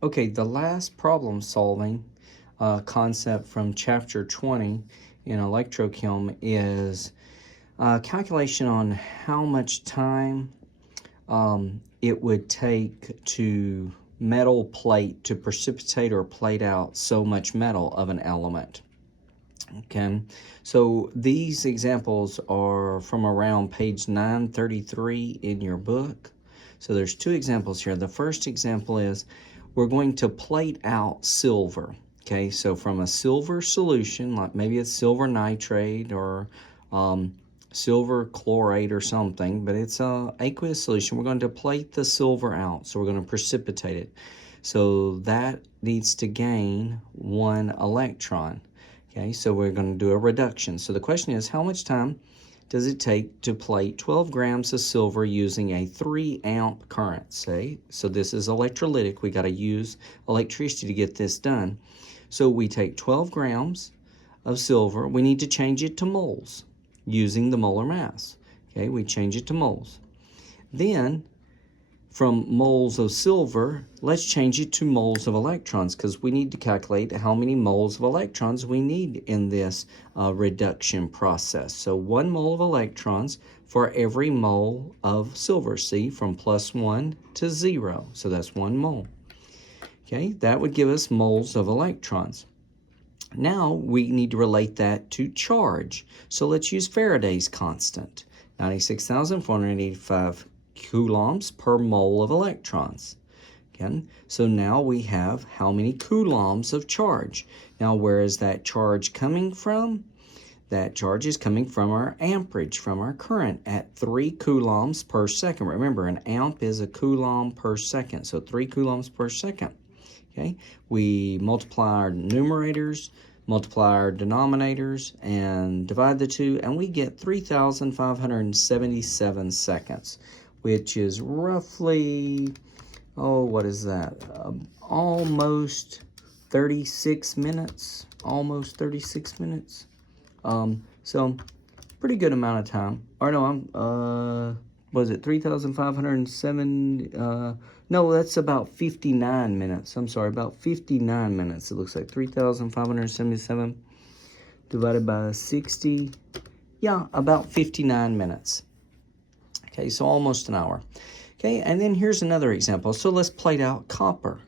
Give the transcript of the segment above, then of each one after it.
Okay, the last problem solving concept from chapter 20 in electrochem is calculation on how much time it would take to metal plate to precipitate or plate out so much metal of an element. Okay, so these examples are from around page 933 in your book. So there's two examples here. The first example is we're going to plate out silver. Okay, so from a silver solution, like maybe it's silver nitrate or silver chlorate or something, but it's a aqueous solution. We're going to plate the silver out, so we're going to precipitate it. So that needs to gain 1 electron. Okay, so we're going to do a reduction. So the question is, how much time does it take to plate 12 grams of silver using a 3 amp current, say? So this is electrolytic. We got to use electricity to get this done. So we take 12 grams of silver. We need to change it to moles using the molar mass. Okay, we change it to moles. Then from moles of silver, let's change it to moles of electrons, because we need to calculate how many moles of electrons we need in this reduction process. So 1 mole of electrons for every mole of silver. See, from +1 to 0. So that's 1 mole. Okay, that would give us moles of electrons. Now we need to relate that to charge. So let's use Faraday's constant, 96,485 coulombs per mole of electrons. Okay, so now we have how many coulombs of charge. Now where is that charge coming from? That charge is coming from our amperage, from our current at 3 coulombs per second. Remember, an amp is a coulomb per second, so 3 coulombs per second. Okay, we multiply our numerators, multiply our denominators, and divide the two, and we get 3,577 seconds, which is roughly, what is that? Almost 36 minutes. Almost 36 minutes. So pretty good amount of time. Or no, was it 3,507? No, that's about 59 minutes. I'm sorry, about 59 minutes. It looks like 3,577 divided by 60. Yeah, about 59 minutes. Okay, so almost an hour. Okay, and then here's another example. So let's plate out copper.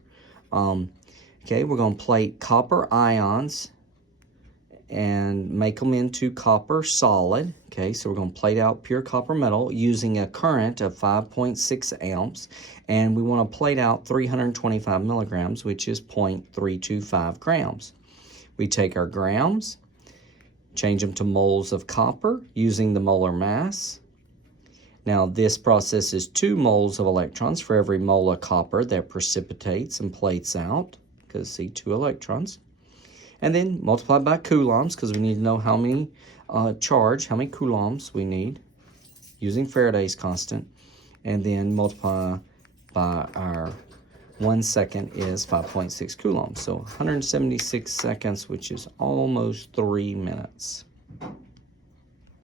Okay, we're going to plate copper ions and make them into copper solid. Okay, so we're going to plate out pure copper metal using a current of 5.6 amps, and we want to plate out 325 milligrams, which is 0.325 grams. We take our grams, change them to moles of copper using the molar mass. Now this process is 2 moles of electrons for every mole of copper that precipitates and plates out, because see, 2 electrons. And then multiply by coulombs, because we need to know how many how many coulombs we need using Faraday's constant. And then multiply by our 1 second is 5.6 coulombs. So 176 seconds, which is almost 3 minutes.